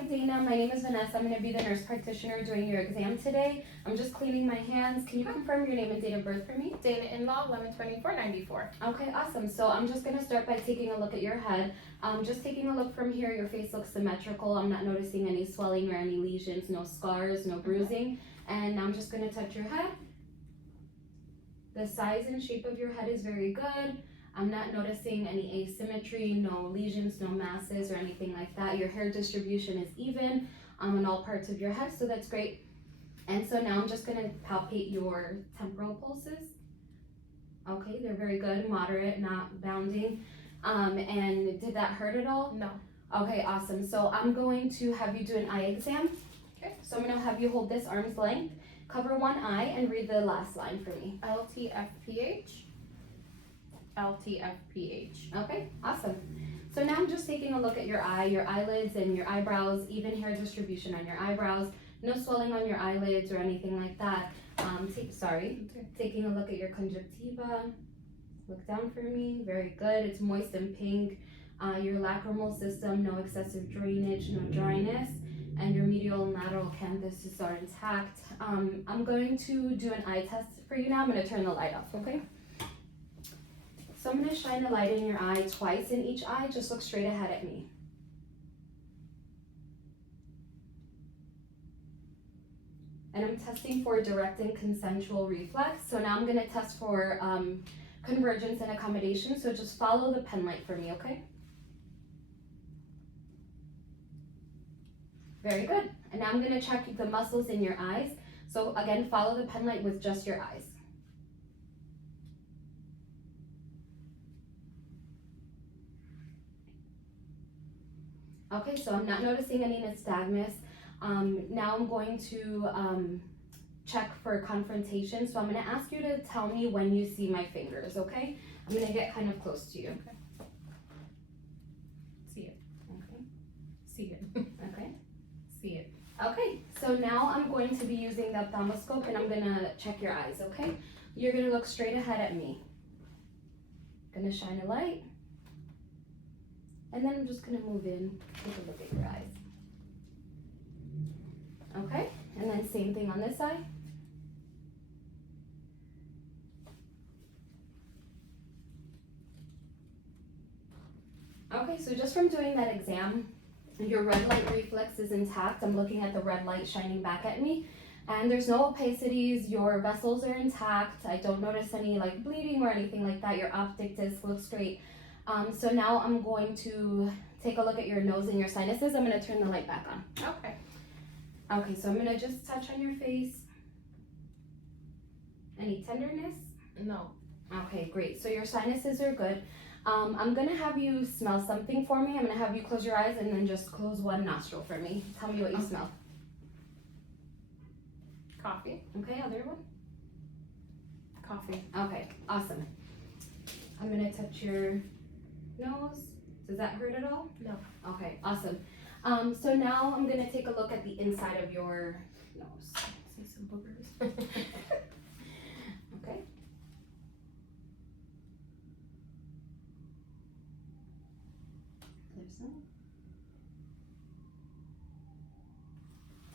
Hi Dana, my name is Vanessa. I'm going to be the nurse practitioner doing your exam today. I'm just cleaning my hands. Can you confirm your name and date of birth for me? Dana in-law, 11/24/94. Okay, awesome. So I'm just going to start by taking a look at your head. Just taking a look from here, your face looks symmetrical. I'm not noticing any swelling or any lesions, no scars, no bruising. And now I'm just going to touch your head. The size and shape of your head is very good. I'm not noticing any asymmetry, no lesions, no masses or anything like that. Your hair distribution is even in all parts of your head, so that's great. And so now I'm just going to palpate your temporal pulses. Okay, they're very good, moderate, not bounding. And did that hurt at all? No. Okay, awesome. So I'm going to have you do an eye exam. Okay. So I'm going to have you hold this arm's length, cover one eye, and read the last line for me. LTFPH. LTFPH. Okay, awesome. So now I'm just taking a look at your eye, your eyelids and your eyebrows, even hair distribution on your eyebrows, no swelling on your eyelids or anything like that. Taking a look at your conjunctiva. Look down for me, very good. It's moist and pink. Your lacrimal system, no excessive drainage, no dryness, and your medial and lateral canthus are intact. I'm going to do an eye test for you now. I'm going to turn the light off, okay? So I'm going to shine the light in your eye twice in each eye. Just look straight ahead at me. And I'm testing for direct and consensual reflex. So now I'm going to test for convergence and accommodation. So just follow the pen light for me, okay? Very good. And now I'm going to check the muscles in your eyes. So again, follow the pen light with just your eyes. Okay, so I'm not noticing any nystagmus. Now I'm going to check for confrontation. So I'm going to ask you to tell me when you see my fingers, okay? I'm going to get kind of close to you. Okay. See it. Okay. See it. Okay. See it. Okay, so now I'm going to be using the ophthalmoscope and I'm going to check your eyes, okay? You're going to look straight ahead at me. Going to shine a light. And then I'm just going to move in, take a look at your eyes. Okay, and then same thing on this side. Okay, so just from doing that exam, your red light reflex is intact. I'm looking at the red light shining back at me. And there's no opacities, your vessels are intact. I don't notice any like bleeding or anything like that. Your optic disc looks great. So now I'm going to take a look at your nose and your sinuses. I'm going to turn the light back on. Okay. Okay, so I'm going to just touch on your face. Any tenderness? No. Okay, great. So your sinuses are good. I'm going to have you smell something for me. I'm going to have you close your eyes and then just close one nostril for me. Tell me what you smell. Coffee. Okay, other one? Coffee. Okay, awesome. I'm going to touch your nose. Does that hurt at all? No. Okay, awesome. So now I'm going to take a look at the inside of your nose. See some boogers. Okay. There's some.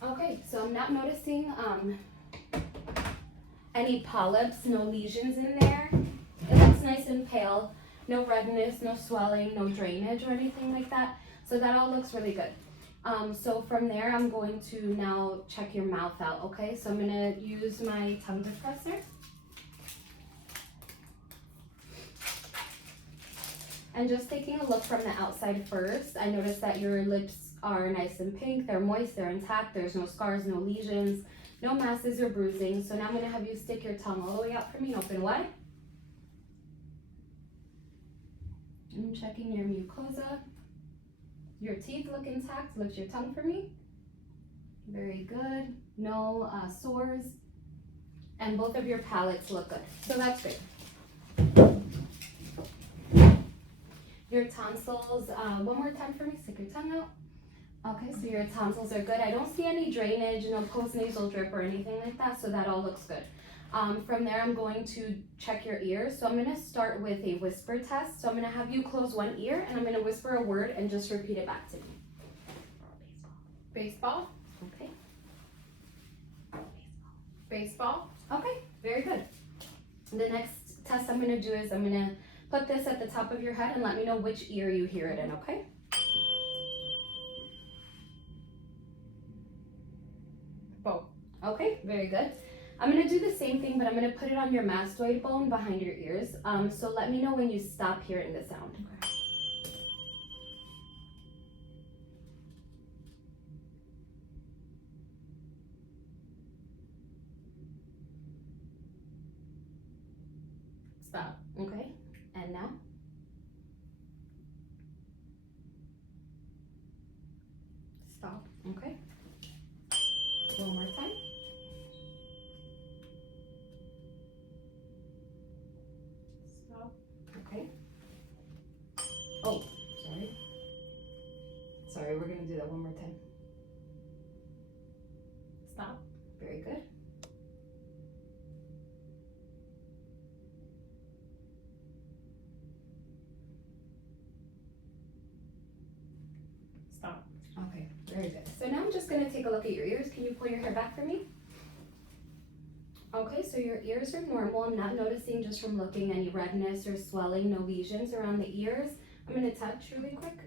Okay, so I'm not noticing any polyps, no lesions in there. It looks nice and pale. No redness, no swelling, no drainage or anything like that. So that all looks really good. So from there, I'm going to now check your mouth out, okay? So I'm gonna use my tongue depressor. And just taking a look from the outside first, I noticed that your lips are nice and pink, they're moist, they're intact, there's no scars, no lesions, no masses or bruising. So now I'm gonna have you stick your tongue all the way out for me and open wide. I'm checking your mucosa. Your teeth look intact. Lift your tongue for me. Very good. No sores. And both of your palates look good. So that's great. Your tonsils, one more time for me. Stick your tongue out. Okay, so your tonsils are good. I don't see any drainage, no postnasal drip or anything like that, so that all looks good. From there, I'm going to check your ears. So I'm going to start with a whisper test. So I'm going to have you close one ear and I'm going to whisper a word and just repeat it back to me. Baseball. Okay. Baseball. Okay, very good. The next test I'm gonna do is I'm gonna put this at the top of your head and let me know which ear you hear it in, okay? Both. Okay, very good. I'm gonna do the same thing, but I'm gonna put it on your mastoid bone behind your ears. So let me know when you stop hearing the sound. Okay. Stop. Okay, and now? Stop. Okay. One more time. Stop. Okay. Oh, sorry. Sorry, we're gonna do that one more time. Stop. Very good. Stop. Okay, very good. So now I'm just gonna take a look at your ears. Can you pull your hair back for me? Okay, so your ears are normal. I'm not noticing just from looking any redness or swelling, no lesions around the ears. I'm gonna touch really quick.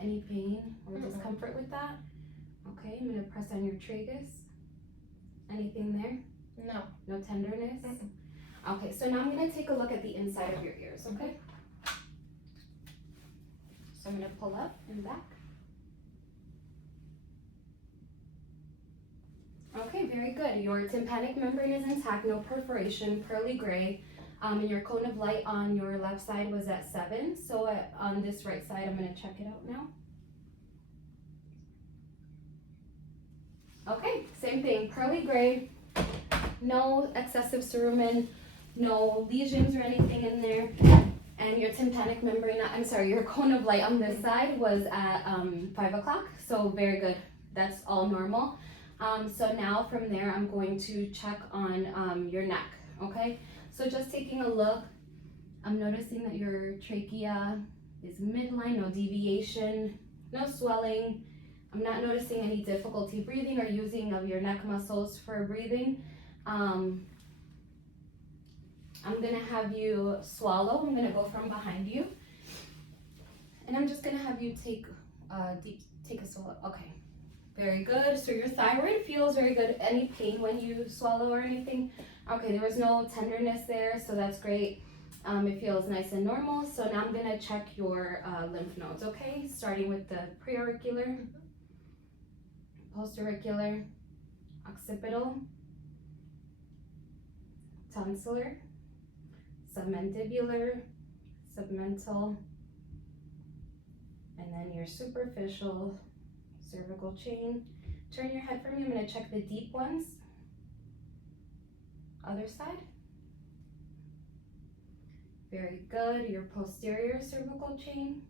Any pain or discomfort with that? Okay, I'm gonna press on your tragus. Anything there? No. No tenderness? Okay, so now I'm gonna take a look at the inside of your ears, okay? So I'm gonna pull up and back. Okay, very good. Your tympanic membrane is intact, no perforation, pearly gray. And your cone of light on your left side was at 7. So on this right side, I'm gonna check it out now. Okay, same thing, pearly gray, no excessive cerumen, no lesions or anything in there. And your tympanic membrane, I'm sorry, your cone of light on this side was at 5 o'clock. So very good, that's all normal. So now from there, I'm going to check on your neck, okay? So just taking a look, I'm noticing that your trachea is midline, no deviation, no swelling. I'm not noticing any difficulty breathing or using of your neck muscles for breathing. I'm gonna have you swallow. I'm gonna go from behind you. And I'm just gonna have you take a swallow. Okay. Very good. So your thyroid feels very good. Any pain when you swallow or anything? Okay, there was no tenderness there, so that's great. It feels nice and normal. So now I'm gonna check your lymph nodes, okay? Starting with the preauricular, postauricular, occipital, tonsillar, submandibular, submental, and then your superficial cervical chain. Turn your head for me. I'm going to check the deep ones. Other side. Very good. Your posterior cervical chain.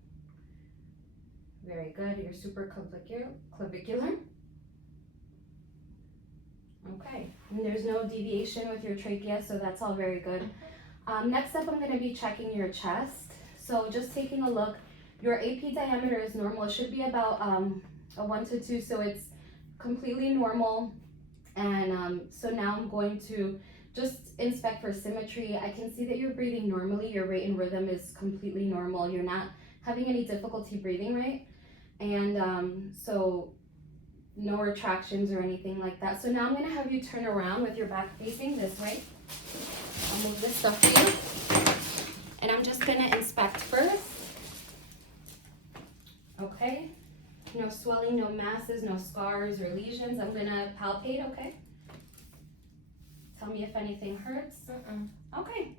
Very good. Your supraclavicular. Okay. And there's no deviation with your trachea, so that's all very good. Next up, I'm going to be checking your chest. So just taking a look. Your AP diameter is normal. It should be about a 1 to 2, so it's completely normal. And so now I'm going to just inspect for symmetry. I can see that you're breathing normally. Your rate and rhythm is completely normal. You're not having any difficulty breathing, right? And so no retractions or anything like that. So now I'm gonna have you turn around with your back facing this way. I'll move this stuff for you. And I'm just gonna inspect first. Okay. No swelling, no masses, no scars or lesions. I'm gonna palpate, okay? Tell me if anything hurts. Okay,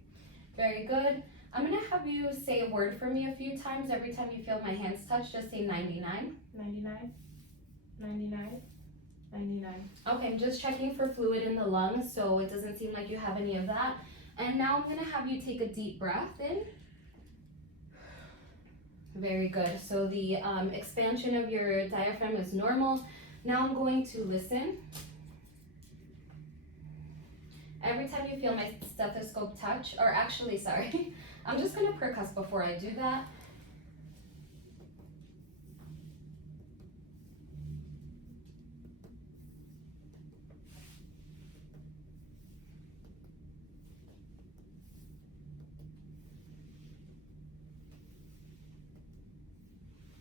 very good. I'm gonna have you say a word for me a few times. Every time you feel my hands touch, just say 99. 99. 99. 99. Okay, I'm just checking for fluid in the lungs, so it doesn't seem like you have any of that. And now I'm gonna have you take a deep breath in. Very good. So the expansion of your diaphragm is normal. Now I'm going to listen. Every time you feel my stethoscope touch, or actually, sorry, I'm just gonna percuss before I do that.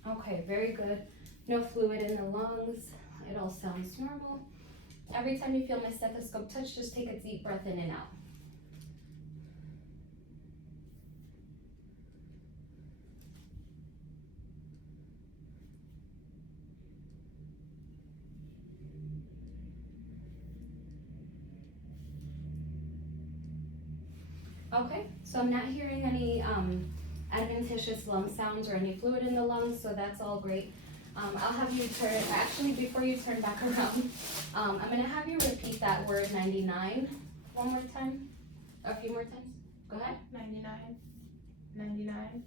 Okay, very good. No fluid in the lungs. It all sounds normal. Every time you feel my stethoscope touch, just take a deep breath in and out. Okay, so I'm not hearing any adventitious lung sounds or any fluid in the lungs, so that's all great. I'll have you turn, actually before you turn back around, I'm gonna have you repeat that word 99 one more time, or a few more times. Go ahead. 99, 99,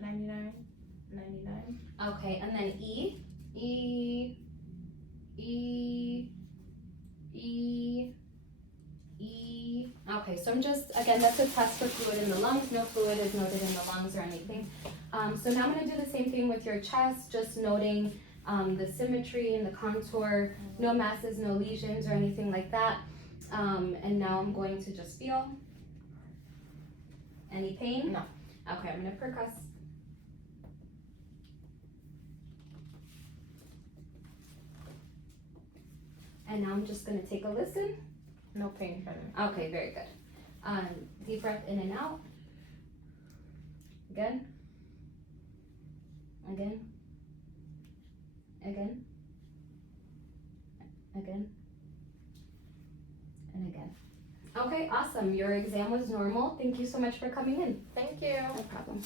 99, 99. Okay, and then E, E, E, E, E. Okay, so I'm just, again, that's a test for fluid in the lungs. No fluid is noted in the lungs or anything. So now I'm gonna do the same thing with your chest, just noting the symmetry and the contour, no masses, no lesions or anything like that. And now I'm going to just feel. Any pain? No. Okay, I'm gonna percuss. And now I'm just gonna take a listen. No pain for me. Okay, very good. Deep breath in and out. Again. Again. Again. Again. And again. Okay, awesome. Your exam was normal. Thank you so much for coming in. Thank you. No problem.